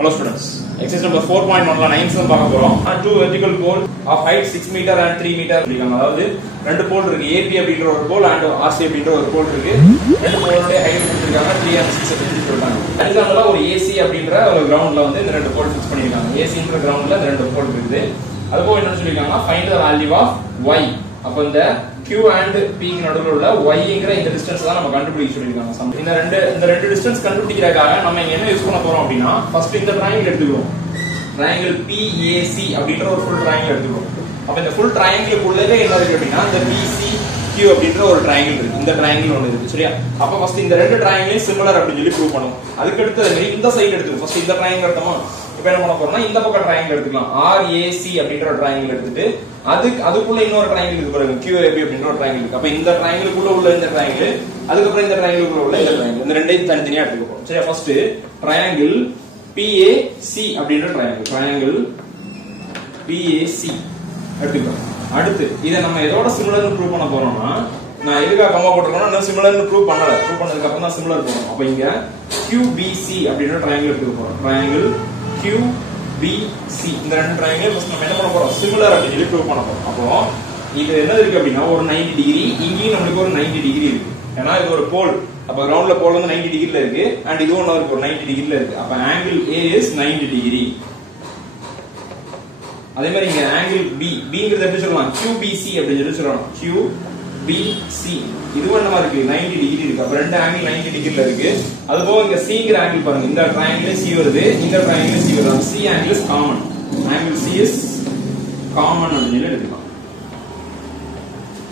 Hello students, exercise number 4.1 9 sum பார்க்க போறோம். Two vertical pole of height 6 meter and 3 meter சொல்லிருக்காங்க. அதாவது ரெண்டு போல் இருக்கு, AP அப்படிங்கற ஒரு போல் and RC அப்படிங்கற ஒரு போல் இருக்கு. ரெண்டு போலோட ஹைட் கொடுத்திருக்காங்க 3 and 6 அப்படின்னு சொல்றாங்க. எக்ஸாம்பிளா ஒரு AC அப்படிங்கற ஒரு கிரவுண்ட்ல வந்து இந்த ரெண்டு போல் ஃபிக்ஸ் பண்ணிருக்காங்க. AC ன்ற கிரவுண்ட்ல இந்த ரெண்டு போல் இருக்குது. அதுபோல என்ன சொல்லிருக்காங்க, find the value of y. அப்ப இந்த Q and P க்கு நடுவுல உள்ள y-ங்கற இந்த டிஸ்டன்ஸ் தான் நம்ம கண்டுபிடிக்க சொல்லிருக்காங்க. இந்த ரெண்டு டிஸ்டன்ஸ் கண்டுபிடிக்கிறதுக்காக நம்ம இங்க என்ன யூஸ் பண்ண போறோம் அப்படினா, ஃபர்ஸ்ட் இந்த ட்ரையாங்கிள் எடுத்துக்கிறோம். ட்ரையாங்கிள் PAC அப்படிங்கற ஒரு ஃபுல் ட்ரையாங்கிள் எடுத்துக்கிறோம். அப்ப இந்த ஃபுல் ட்ரையாங்கிளுக்குள்ளவே என்ன இருக்கு அப்படினா, இந்த BCQ அப்படிங்கற ஒரு ட்ரையாங்கிள் இருக்கு. இந்த ட்ரையாங்கிள் ஒன்னு இருக்கு, சரியா? அப்ப ஃபர்ஸ்ட் இந்த ரெண்டு ட்ரையாங்கிளையும் சிமிலர் அப்படி சொல்லி ப்ரூவ் பண்ணுவோம். அதுக்கு அடுத்து இந்த சைடு எடுத்துக்கோ. ஃபர்ஸ்ட் இந்த ட்ரையாங்கிள் எடுத்தோமா, இப்போ என்ன பண்ண போறோம்னா இந்த பக்கம் ட்ரையாங்கிள் எடுத்துக்கலாம். RAC அப்படிங்கற ஒரு ட்ரையாங்கிள் எடுத்துட்டு அதுக்குள்ள இன்னொரு ட்ரையாங்கிள் இருக்கு பாருங்க, QAB அப்படிங்கற ஒரு ட்ரையாங்கிள் இருக்கு. அப்ப இந்த ட்ரையாங்கிளுக்குள்ள உள்ள இந்த ட்ரையாங்கிள், அதுக்கு அப்புறம் இந்த ட்ரையாங்கிளுக்குள்ள உள்ள இந்த ட்ரையாங்கிள், இந்த ரெண்டையும் தனித்தனியா எடுத்துக்க போறோம். சரியா? ஃபர்ஸ்ட் ட்ரையாங்கிள் PAC அப்படிங்கற ட்ரையாங்கிள் PAC எடுத்துக்கலாம். அடுத்து இத நம்ம எதோட சிமிலர்னு ப்ரூவ் பண்ண போறோம்னா, நான் எதுக்காக கம்மா போட்டுறேன்னா நான் சிமிலர்னு ப்ரூவ் பண்ணல. ப்ரூவ் பண்ணதுக்கு அப்புறம் தான் சிமிலர் போறோம். அப்ப இங்க QBC அப்படிங்கற ட்ரையாங்கிள் எடுத்துக்க போறோம். ட்ரையாங்கிள் QBC இந்த ரெண்டு ட்ரையாங்கிள் ஃபர்ஸ்ட் நம்ம என்ன பண்ண போறோம், சிமிலர் அப்படி சொல்லி ப்ரூவ் பண்ண போறோம். அப்போ இது என்ன இருக்கு அப்படினா, ஒரு 90 டிகிரி, இங்கேயும் நமக்கு ஒரு 90 டிகிரி இருக்கு. ஏன்னா இது ஒரு போல். அப்ப கிரவுண்ட்ல போல் வந்து 90 டிகிரில இருக்கு and இது ஒண்ணு இருக்கு ஒரு 90 டிகிரில இருக்கு. அப்ப ஆங்கிள் A is 90 டிகிரி. அதே மாதிரி இங்க ஆங்கிள் Bங்கிறது எப்படி சொல்லலாம், QBC அப்படி சொல்லி சொல்லலாம். QBC இதுவும் என்ன மாதிரி இருக்கு, 90 டிகிரி இருக்கு. அப்ப ரெண்டு ஆங்கிள் 90 டிகிரில இருக்கு. அது போக இங்க Cங்கிற ஆங்கிள் பாருங்க, இந்த ட்ரையாங்கிள் C வருது, இந்த ட்ரையாங்கிள் C வருது. C angle is common. Angle C is common அப்படி சொல்லி எடுத்துக்கலாம்.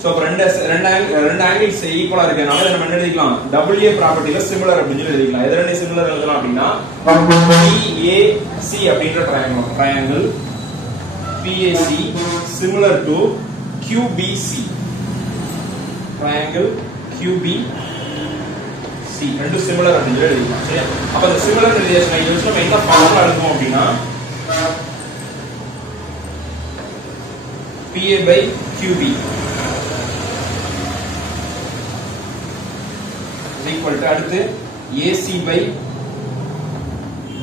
சோ ரெண்டு ஆங்கிள்ஸ் ஈக்குவலா இருக்கனால நம்ம என்ன எழுதிக்கலாம், WA ப்ராப்பர்ட்டில சிமிலர் அப்படி சொல்லி எழுதிக்கலாம். எது ரெண்டு சிமிலர் எழுதலாம் அப்படினா, PAC அப்படிங்கற triangle PAC similar to QBC. triangle QBC ரெண்டு சிமிலர் அப்படி எழுதிக்கலாம். சரியா? அப்ப இந்த சிமிலர் ரிலேஷனை யூஸ் பண்ணி என்ன ஃபார்முலா எழுதுவோம் அப்படினா, PA by QB is equal to அடுத்து AC by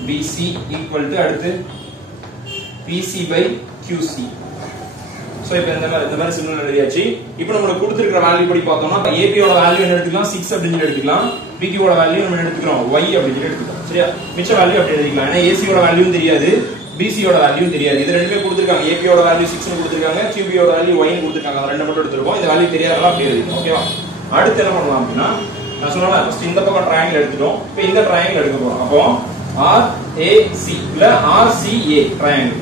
BC equal to அடுத்து PC by QC. சோ இப்போ இந்த மாதிரி சிமிலர் எழுதியாச்சு. இப்போ நமக்கு கொடுத்திருக்கிற வேல்யூ படி பார்த்தோம்னா, AP யோட வேல்யூ என்ன எடுத்துக்கலாம், 6 அப்படி எடுத்துக்கலாம். PQ யோட வேல்யூ நம்ம எடுத்துக்கிறோம் y அப்படி எடுத்துக்கலாம். சரியா? மிச்ச வேல்யூ அப்படி எழுதிக்கலாம். ஏன்னா AC யோட வேல்யூ தெரியாது, BC யோட வேல்யூ தெரியாது. இது ரெண்டுமே கொடுத்திருக்காங்க. AP யோட வேல்யூ 6 னு கொடுத்திருக்காங்க, QB யோட வேல்யூ y னு கொடுத்திருக்காங்க. அந்த ரெண்டு மட்டும் எடுத்துறோம். இந்த வேல்யூ தெரியாதனால அப்படி எழுதிக்கலாம். ஓகேவா? அடுத்து என்ன பண்ணலாம் அப்படினா, நான் சொன்னேன் ஃபர்ஸ்ட் இந்த பக்கம் ட்ரையாங்கிள் எடுத்துட்டோம். இப்போ இந்த ட்ரையாங்கிள் எடுக்க போறோம். அப்போ RAC இல்ல RCA ட்ரையாங்கிள்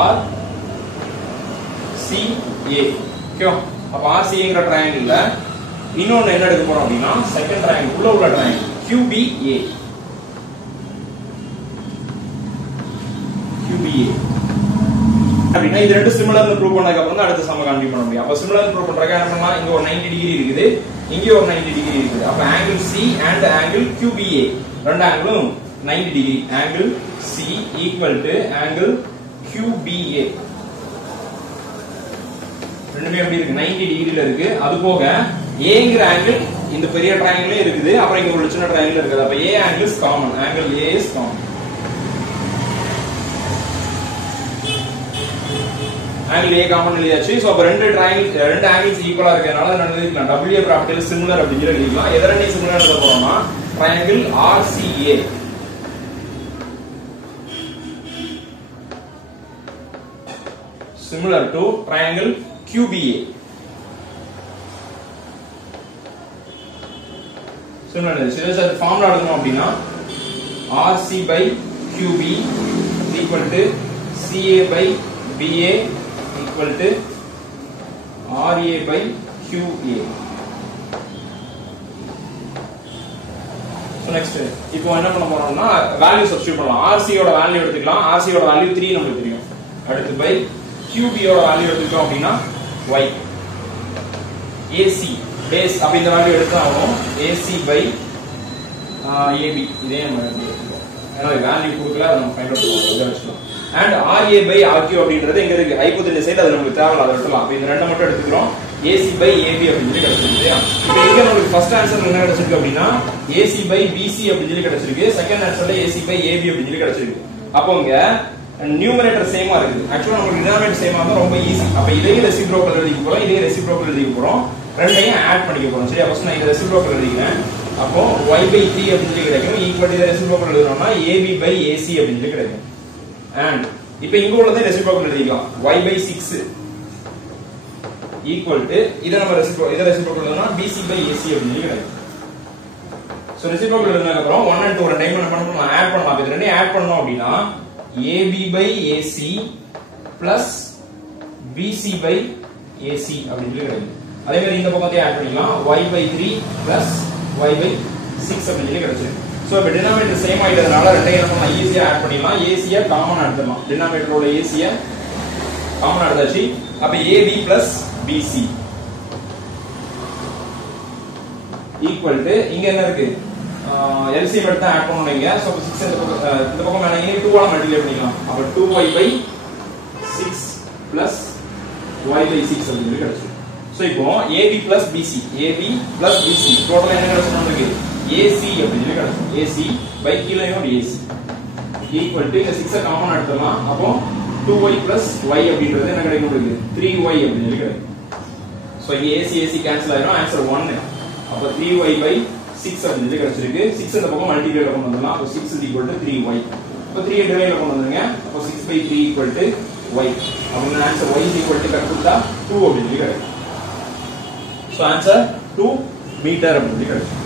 RCA. ஓகே? அப்ப RCAங்கற ட்ரையாங்கிள்ல இன்னொன்னு என்ன எடுக்க போறோம் அப்படினா, செகண்ட் ட்ரையாங்கிள் உள்ள ட்ரையாங்கிள் QBA அப்படினா இது ரெண்டு சிமிலர்னு ப்ரூவ் பண்ணதுக்கு அப்புறம் தான் அடுத்த சம கண்டுபிடிக்க பண்ண முடியும். அப்ப சிமிலர்னு ப்ரூவ் பண்றதுக்கு என்ன பண்ணலாம், இங்க ஒரு 90 டிகிரி இருக்குது, இங்க ஒரு 90 டிகிரி இருக்குது. அப்ப angle C and angle QBA ரெண்டு ஆங்கிளும் 90 degree. Angle C equal to angle QBA ரெண்டுமே எப்படி இருக்கு, 90 டிகிரில இருக்கு. அது போக Aங்கற ஆங்கிள் இந்த பெரிய ட்ரையாங்கிளே இருக்குது, அப்புறம் இங்க ஒரு சின்ன ட்ரையாங்கிள் இருக்குது. அப்ப A angle is common. Angle A is common. Angle A common எழுதியாச்சு. சோ அப்ப ரெண்டு ஆங்கிள்ஸ் ஈக்குவலா இருக்கறனால என்ன எழுதிக்கலாம், WA ப்ராப்பர்ட்டில சிமிலர் அப்படி சொல்லி எழுதிக்கலாம். எத ரெண்டையும் சிமிலர் எழுத போறோம்னா, triangle RCA similar to triangle QBA. similar இது ஃபார்முலா எழுதணும் அப்படினா, RC by QB equal to CA by BA equal to RA by QA. so next இப்போ என்ன பண்ண போறோம்னா, வேல்யூ சப்ஸ்டிட்யூட் பண்ணலாம். RC யோட வேல்யூ எடுத்துக்கலாம். RC யோட வேல்யூ 3 நமக்கு தெரியும். அடுத்து by QB யோட வேல்யூ எடுத்துட்டோம் அப்படினா y. AC பேஸ் அப்ப இந்த வேல்யூ எடுத்தாலும் AC by AB இதே நம்ம எடுத்துக்கலாம். ஏன்னா வேல்யூ கொடுக்கல, அதை நம்ம ஃபைண்ட் அவுட் பண்ணுவோம். இத வெச்சுக்கலாம். and RA by RQ அப்படின்றது எங்க இருக்கு, ஹைபோதெனஸ் சைடு, அது நமக்கு தேவையில்லை, அதை விட்டுலாம். அப்ப இந்த ரெண்டை மட்டும் எடுத்துக்கிறோம். AC by AB அப்படின்னு சொல்லி கிடைச்சிருக்கு. இப்போ இங்க நமக்கு ஃபர்ஸ்ட் ஆன்சர் என்ன கிடைச்சிருக்கு அப்படின்னா AC by BC அப்படின்னு சொல்லி கிடைச்சிருக்கு. செகண்ட் ஆன்சர்ல AC by AB அப்படின்னு சொல்லி கிடைச்சிருக்கு. அப்போ இங்க நியூமரேட்டர் சேமா இருக்குது. ஆக்சுவலா நமக்கு டினாமினேட்டர் சேமா இருந்தா ரொம்ப ஈஸி. அப்ப இதையும் ரெசிப்ரோக்கல் எழுதிக்க போறோம், இதையும் ரெசிப்ரோக்கல் எழுதிக்க போறோம், ரெண்டையும் ஆட் பண்ணிக்க போறோம். சரியா? ஃபர்ஸ்ட் நான் இத ரெசிப்ரோக்கல் எழுதிக்கிறேன். அப்போ y by 3 அப்படின்னு சொல்லி கிடைக்கும். ஈக்குவல் இத ரெசிப்ரோக்கல் எழுதணும்னா AB by AC அப்படின்னு சொல்லி கிடைக்கும். அண்ட் இப்போ இங்க உள்ளதை ரெசிப்ரோக்கல் எழுதிக்கலாம். y by 6 ஈக்குவல் டு இத நம்ம ரெசிப்ரோக்கல் எழுதணும்னா BC by AC அப்படின்னு சொல்லி கிடைக்கும். சோ ரெசிப்ரோக்கல் எழுதுனதுக்கு அப்புறம் 1 and 2 ரெண்டையும் என்ன பண்ணனும்? ஆட் பண்ணலாம். அப்ப இது ரெண்டையும் ஆட் பண்ணோம் அப்படினா AB by AC plus BC by AC அப்படின்னு சொல்லி கிடைக்கும். அதே மாதிரி இந்த பக்கத்தையும் ஆட் பண்ணிக்கலாம். y by 3 plus y by 6 அப்படின்னு சொல்லி கிடைச்சிருக்கு. சோ இப்போ டினாமினேட்டர் சேம் ஆயிட்டதனால ரெண்டையும் என்ன பண்ணலாம்? ஈஸியா ஆட் பண்ணிடலாம். AC-ய காமனா எடுத்துடலாம். டினாமினேட்டரோட AC-ய காமனா எடுத்தாச்சு. அப்ப AB plus BC equal to இங்க என்ன இருக்கு? LCM எடுத்து ஆட் பண்ணனும்ங்க. சோ 6 இந்த பக்கம் மேல இனி 2 ஆல மல்டிப்ளை பண்ணிக்கலாம். அப்ப 2y by 6 plus y by 6 அப்படி சொல்லி கிடைச்சிருக்கு. சோ இப்போ AB plus BC டோட்டலா என்ன கிடைச்சிருக்கு நமக்கு? AC அப்படி சொல்லி கிடைச்சிருக்கு. AC by கீழேயும் AC ஈக்குவல் டு இந்த 6 காமன் எடுத்துடலாம். அப்போ 2y plus y அப்படின்றது என்ன கிடைக்கும் உங்களுக்கு? 3y அப்படி சொல்லி கிடைக்கும். சோ இங்க AC கேன்சல் ஆயிடும். ஆன்சர் 1. அப்ப 3y by 6 அப்படி கிடைச்சிருக்கு. 6 இந்த பக்கம் மல்டிப்ளை கொண்டு வந்துடலாம். அப்ப 6 is equal to 3y. அப்ப 3 டிவைட் கொண்டு வந்துருங்க. அப்ப 6 by 3 equal to y. அப்ப answer y is equal to கரெக்ட்டா 2 அப்படி கிடைக்கும். சோ ஆன்சர் 2 மீட்டர் அப்படி கிடைக்கும்.